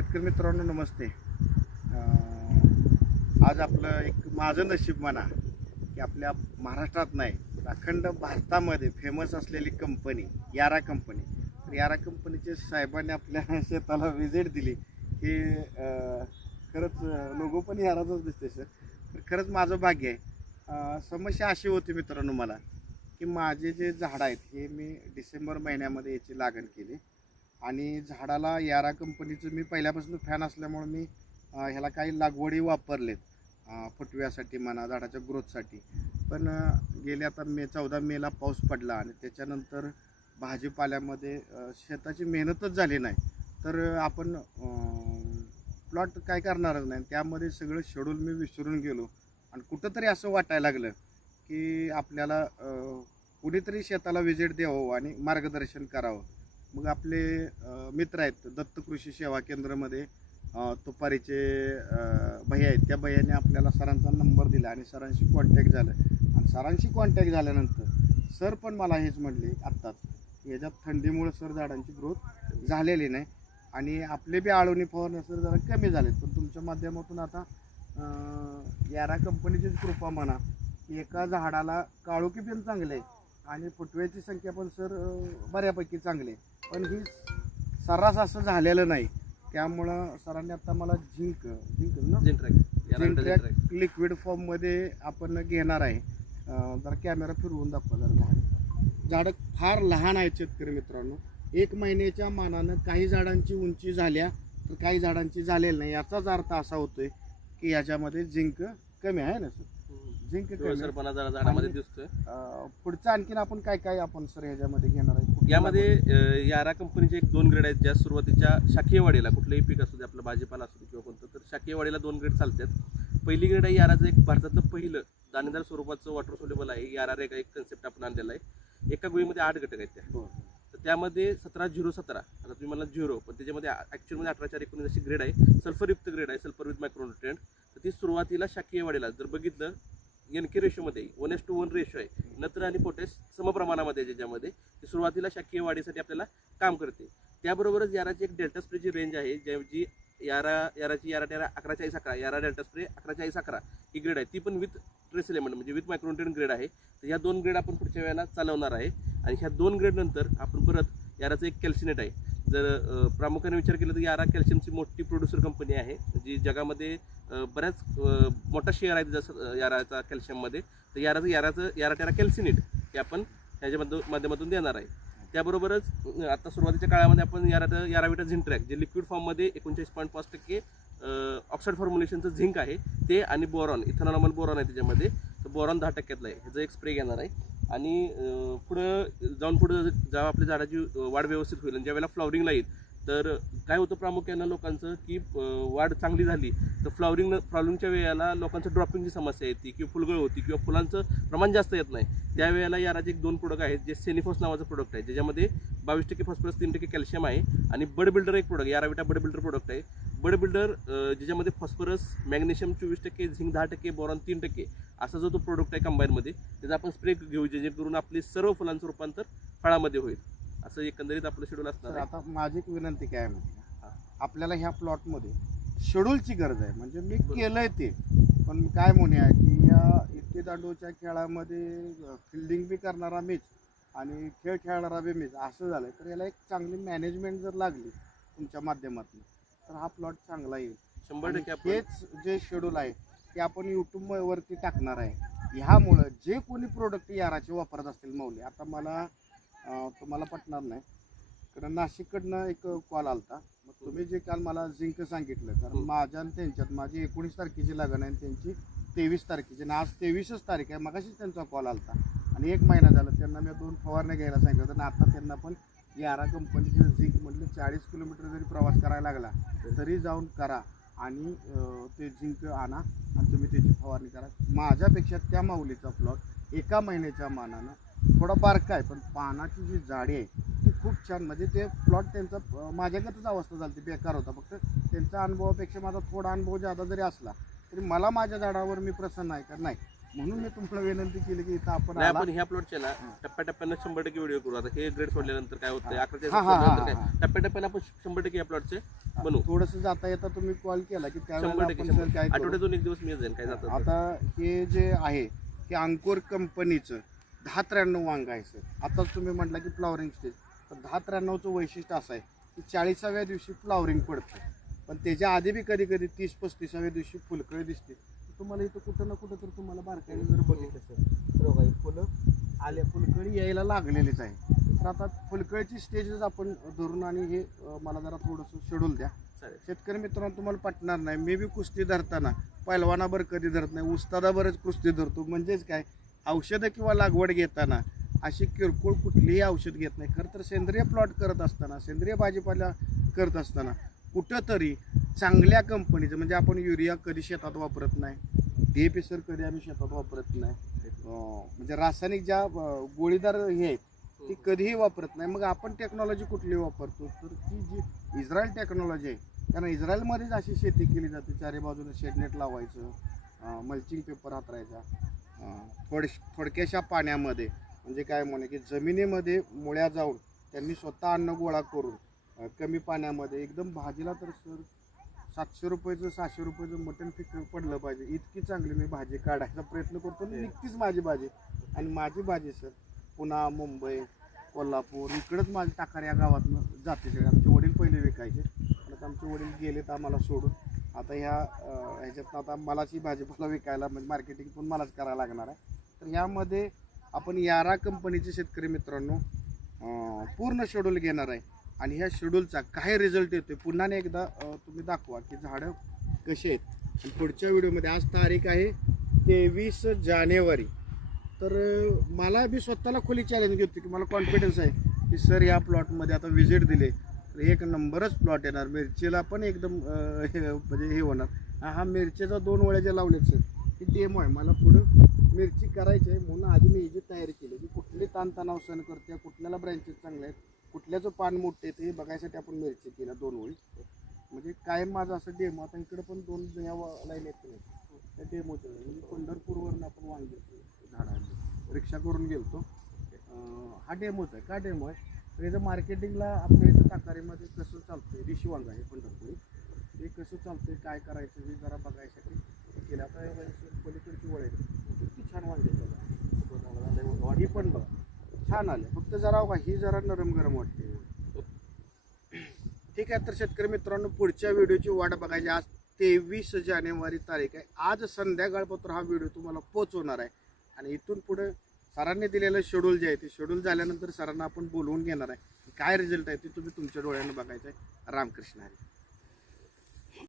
शेतकरी मित्रांनो नमस्ते. आज आपलं एक माझं नशीब म्हणा की आपल्या महाराष्ट्रात नाही तर अखंड भारतामध्ये फेमस असलेली कंपनी यारा कंपनी तर यारा कंपनीचे साहेबांनी आपल्या शेताला व्हिजिट दिली. हे खरंच लोगो पण याराचाच दिसते सर तर खरंच माझं भाग्य आहे. समस्या अशी होती मित्रांनो मला की माझे जे झाडं आहेत हे मी डिसेंबर महिन्यामध्ये याची लागण केली. आणि झाडाला यारा कंपनीचं मी पहिल्यापासून फॅन असल्यामुळे मी ह्याला काही लागवडी वापरलेत फुटव्यासाठी म्हणा झाडाच्या ग्रोथसाठी पण गेले आता मे चौदा मेला पाऊस पडला आणि त्याच्यानंतर भाजीपाल्यामध्ये शेताची मेहनतच झाली नाही. तर आपण प्लॉट काय करणारच नाही. त्यामध्ये सगळं शेड्यूल मी विसरून गेलो. आणि कुठंतरी असं वाटायला लागलं की आपल्याला कुणीतरी शेताला व्हिजिट द्यावं आणि मार्गदर्शन करावं. मग आपले मित्र आहेत दत्त कृषी सेवा केंद्रामध्ये तुपारीचे भैया आहेत. त्या भैयाने आपल्याला सरांचा नंबर दिला आणि सरांशी कॉन्टॅक्ट झालं. आणि सरांशी कॉन्टॅक्ट झाल्यानंतर सर पण मला हेच म्हटले आत्ताच याच्यात थंडीमुळे सर झाडांची ग्रोथ झालेली नाही आणि आपले बी आळवणी फवारणं सर जरा कमी झालेत. पण तुमच्या माध्यमातून आता यारा कंपनीचीच कृपा म्हणा एका झाडाला काळोखी पण चांगले आहे. आणि फुटव्याची संख्या पण सर बऱ्यापैकी चांगली आहे. पण ही सर्रास असं झालेलं नाही. त्यामुळं सरांनी आता मला झिंक झिंक ना? झिंक लिक्विड फॉर्ममध्ये आपण घेणार आहे. जरा कॅमेरा फिरवून दाखवा जरा झाड. झाडं फार लहान आहेत शेतकरी मित्रांनो. एक महिन्याच्या मानानं काही झाडांची उंची झाल्या तर काही झाडांची झालेली नाही. याचाच अर्थ असा होतोय की याच्यामध्ये झिंक कमी आहे ना सर? कमी. पिवळसरपणा जरा झाडामध्ये दिसतोय. अ, पुढचं आणखीन आपण काय काय आपण सर ह्याच्यामध्ये घेणार आहे? कुठली यामध्ये अं, यारा कंपनीचे एक दोन ग्रेड आहेत. ज्या सुरुवातीच्या शाखीय वाढीला कुठलंही पीक असू दे आपलं भाजीपाला असू दे किंवा कोणतं तर शाखीय वाढीला दोन ग्रेड चालतात पहिली ग्रेड आहे याराचं एक भारतातलं पहिलं दाणेदार स्वरूपाचं वॉटर सोल्युबल आहे. यारा रेगा एक कन्सेप्ट आपण आणलेला आहे. एका गोळीमध्ये आठ घटक आहेत त्या. तर त्यामध्ये सतरा झिरो सतरा. आता तुम्ही मला झिरो पण त्याच्यामध्ये ॲक्च्युअलमध्ये अठरा चार एकोणीस अशी ग्रेड आहे. सल्फरयुक्त ग्रेड आहे सल्फर विथ मायक्रोन्युट्रेंट तर ती सुरुवातीला वाढीला जर बघितलं N K रेशोमध्ये one is to one ratio आहे. नत्र आणि पोटॅश समप्रमाणामध्ये आहे ज्याच्यामध्ये. ती सुरुवातीला शाकीय वाढीसाठी आपल्याला काम करते. त्याबरोबरच याराची एक डेल्टा स्प्रेची रेंज आहे ज्या जी यारा याराची यारा टेरा अकरा चाळीस अकरा यारा डेल्टा स्प्रे अकरा चाळीस अकरा ही ग्रेड आहे. ती पण विथ ट्रेस एलिमेंट म्हणजे विथ मायक्रोन्टेन ग्रेड आहे. तर ह्या दोन ग्रेड आपण पुढच्या वेळेला चालवणार आहे. आणि ह्या दोन ग्रेड नंतर आपण परत याराचं एक कॅल्सिनेट आहे. जर प्रामुख्याने विचार केला तर यारा कॅल्शियमची मोठी प्रोड्युसर कंपनी आहे जी जगामध्ये बऱ्याच मोठा शेअर आहे जसं याराचा कॅल्शियममध्ये तर याराचं याराचं यारा टेरा कॅल्सिनेट हे आपण ह्याच्या माध्यमातून देणार आहे. त्याबरोबरच आता सुरुवातीच्या काळामध्ये आपण यारा याराविटा झिंट्रॅक जे लिक्विड फॉर्ममध्ये एकोणचाळीस पॉईंट पाच टक्के ऑक्साईड फॉर्म्युलेशनचं झिंक आहे ते आणि बोरॉन इथेनॉल बोरॉन आहे त्याच्यामध्ये. तर बोरॉन दहा टक्क्यातलं आहे. ह्याचं एक स्प्रे घेणार आहे. आणि पुढं जाऊन पुढं जेव्हा आपल्या झाडाची वाढ व्यवस्थित होईल आणि ज्यावेळेला फ्लॉवरिंगला येईल तर काय होतं प्रामुख्यानं लोकांचं की वाढ चांगली झाली तर फ्लॉवरिंग फ्लॉवरिंगच्या वेळेला लोकांचं ड्रॉपिंगची समस्या येते किंवा फुलगळ होती किंवा फुलांचं प्रमाण जास्त येत नाही. त्यावेळेला याराचे एक दोन प्रोडक्ट आहेत जे सेनिफॉस नावाचं प्रोडक्ट आहे ज्याच्यामध्ये बावीस टक्के फॉस्फरस तीन टक्के कॅल्शियम आहे आणि बड बिल्डर एक product Yaravita bud builder product आहे. बड बिल्डर ज्याच्यामध्ये फॉस्फरस मॅग्नेशियम चोवीस टक्के झिंक दहा टक्के बोरॉन तीन टक्के असा जो तो प्रोडक्ट आहे कंबाईनमध्ये त्याचा आपण स्प्रे घेऊ जेणेकरून आपले सर्व फुलांचं रूपांतर फळामध्ये होईल. असं एकंदरीत आपलं शेड्यूल असणार तर आहे? आता माझी एक विनंती काय आहे माहिती आहे का? आपल्याला ह्या प्लॉटमध्ये शेड्यूलची गरज आहे. म्हणजे मी बरोबर. केलंय ते. पण काय म्हणूया की या इतके दांडूच्या खेळामध्ये फिल्डिंग बी करणारा मीच आणि खेळ खेळणारा बी मीच असं झालंय. तर याला एक चांगली मॅनेजमेंट जर लागली तुमच्या माध्यमातून तर हा प्लॉट चांगला येईल. शंभर आणि टक्के आपण हेच जे शेड्यूल आहे ते आपण युट्यूब वरती टाकणार आहे. ह्यामुळं जे कोणी प्रोडक्ट याराचे वापरत असतील मौली आता मला अं, तुम्हाला पटणार नाही. कारण नाशिककडनं एक कॉल आलता. मग तुम्ही जे काल मला झिंक सांगितलं कारण हो. माझ्या आणि त्यांच्यात माझी एकोणीस तारखेची लागण आहे आणि त्यांची तेवीस तारखेची. आणि आज तेवीसच तारीख आहे मगाशीच त्यांचा कॉल आलता. आणि एक महिना झाला त्यांना मी दोन फवारण्या घ्यायला सांगितलं होतं. आणि आता त्यांना पण यारा कंपनीचं झिंक म्हटलं चाळीस किलोमीटर जरी प्रवास करायला लागला तरी जाऊन करा आणि ते झिंक आणा आणि तुम्ही त्याची फवारणी करा. माझ्यापेक्षा त्या माऊलीचा प्लॉट एका महिन्याच्या मानानं थोडा बारका आहे पण पानाची जी जाडी आहे ती खूप छान. म्हणजे ते प्लॉट त्यांचा माझ्याकडंच अवस्था झाली ती बेकार होता. फक्त त्यांच्या अनुभवापेक्षा माझा थोडा अनुभव जादा जरी असला तरी मला माझ्या झाडावर मी प्रसन्न आहे का? नाही. म्हणून मी तुम्हाला विनंती केली की इथं आपण नाही आला. आपण ह्या प्लॉटचे ना टप्प्याटप्प्यानं शंभर टक्के व्हिडिओ करू. आता हे ग्रेड सोडल्यानंतर काय होतं हा. हा, हा, हा, हा. काय? टप्प्याटप्प्यानं आपण शंभर टक्के या प्लॉटचे बनवू. थोडस जाता येता तुम्ही कॉल केला की त्यावेळेला शंभर टक्के आपण सर शंभर काय करू? आठवड्यातून एक दिवस मी जाईल काय जातं आता हे जे आहे हे अंकुर कंपनीचं दहा त्र्याण्णव वांग आहे सर. आताच तुम्ही म्हटलं की फ्लॉवरिंग स्टेज तर दहा त्र्याण्णवचं वैशिष्ट्य असं आहे की चाळीसाव्या दिवशी फ्लॉवरिंग पडतं पण त्याच्या आधी बी कधी कधी तीस पस्तीसाव्या दिवशी फुलकळी दिसते. तुम्हाला इथं कुठं ना कुठं तर तुम्हाला बारकाईने जर बघितलं सर बघा ही फुलं आल्या फुलकळी यायला लागलेलीच आहे. तर आता फुलकळीची स्टेजेस आपण धरून आणि हे मला जरा थोडंसं शेड्यूल द्या. शेतकरी मित्रांनो तुम्हाला पटणार नाही. मी बी कुस्ती धरताना पैलवानाभर कधी धरत नाही उस्तादाभरच कुस्ती धरतो. म्हणजेच काय? औषधं किंवा लागवड घेताना अशी किरकोळ कुठलीही औषध घेत नाही. खरं तर सेंद्रिय प्लॉट करत असताना सेंद्रिय भाजीपाला करत असताना कुठंतरी चांगल्या कंपनीचं म्हणजे आपण युरिया कधी शेतात वापरत नाही डी पी सर कधी आम्ही शेतात वापरत नाही म्हणजे रासायनिक ज्या गोळीदार हे आहेत ती कधीही वापरत नाही. मग आपण टेक्नॉलॉजी कुठली वापरतो? तर ती जी इस्रायल टेक्नॉलॉजी आहे कारण इस्रायलमध्येच अशी शेती केली जाते. चारी बाजूने शेडनेट लावायचं मल्चिंग पेपर हातरायचा. थोड थोडक्याशा पाण्यामध्ये म्हणजे काय म्हणे की जमिनीमध्ये मुळ्या जाऊन त्यांनी स्वतः अन्न गोळा करून कमी पाण्यामध्ये एकदम भाजीला तर सर सातशे रुपयाचं सहाशे रुपयाचं मटण फिक पडलं पाहिजे. इतकी चांगली मी भाजी काढायचा प्रयत्न करतो निघतीच माझी भाजी. आणि माझी भाजी सर पुणा मुंबई कोल्हापूर इकडंच माझी टाकार या गावातनं जाते सगळे. आमचे वडील पहिले विकायचे. परत आमचे वडील गेले तर आम्हाला सोडून. आता ह्या ह्याच्यातनं आता मलाची भाजीपाला विकायला म्हणजे मार्केटिंग पण मलाच करायला लागणार आहे. तर ह्यामध्ये आपण यारा कंपनीचे शेतकरी मित्रांनो पूर्ण शेड्यूल घेणार आहे. आणि ह्या शेड्यूलचा काय रिझल्ट येतोय पुन्हा एकदा तुम्ही दाखवा की झाडं कशी आहेत. आणि पुढच्या व्हिडिओमध्ये आज तारीख आहे तेवीस जानेवारी. तर मला बी स्वतःला खुली चॅलेंज घेतो की मला कॉन्फिडन्स आहे की सर या प्लॉटमध्ये आता व्हिजिट दिले. एक नंबरच प्लॉट येणार. मिरचीला पण एकदम हे- म्हणजे हे होणार. हा मिरचीचा दोन वेळा जे लावलेत सर ही डेमो आहे. मला पुढं मिरची करायची आहे म्हणून आधी मी ही तयारी केली. की कुठली ताणतणाव सहन करते कुठल्याला ब्रँचेस चांगले आहेत कुठल्याचं पान मोठे आहे ते हे बघायसाठी आपण मिरची केला दोन ओळी म्हणजे कायम माझं असं डेमो आता इकडं पण दोन या लाईन आहेत नाही त्या डेमोचं म्हणजे पंढरपूरवरून आपण वांगे झाडा रिक्षा करून गेलतो. अं, हा डेमोच आहे. का डेमो आहे? तर याचं मार्केटिंगला आपल्या इथं ताकारीमध्ये कसं चालतं आहे दिशी वांगा आहे पंढरपुरी. हे कसं चालतं काय करायचं? हे जरा बघायसाठी केलं. आता पलीकडची वळ आहे किती छान वांगे झालं ही पण बघा. छान आले. फक्त जरा बघा, ही जरा नरम गरम वाटते ठीक आहे तर शेतकरी मित्रांनो पुढच्या व्हिडिओची वाट बघायची. आज तेवीस जानेवारी तारीख आहे. आज संध्याकाळपत्र हा व्हिडिओ तुम्हाला पोचवणार आहे. आणि इथून पुढे सरांनी दिलेलं शेड्यूल जे आहे ते शेड्यूल झाल्यानंतर सरांना आपण बोलवून घेणार आहे. काय रिझल्ट आहे ते तुम्ही तुमच्या डोळ्यानं बघायचं आहे. रामकृष्ण हरी.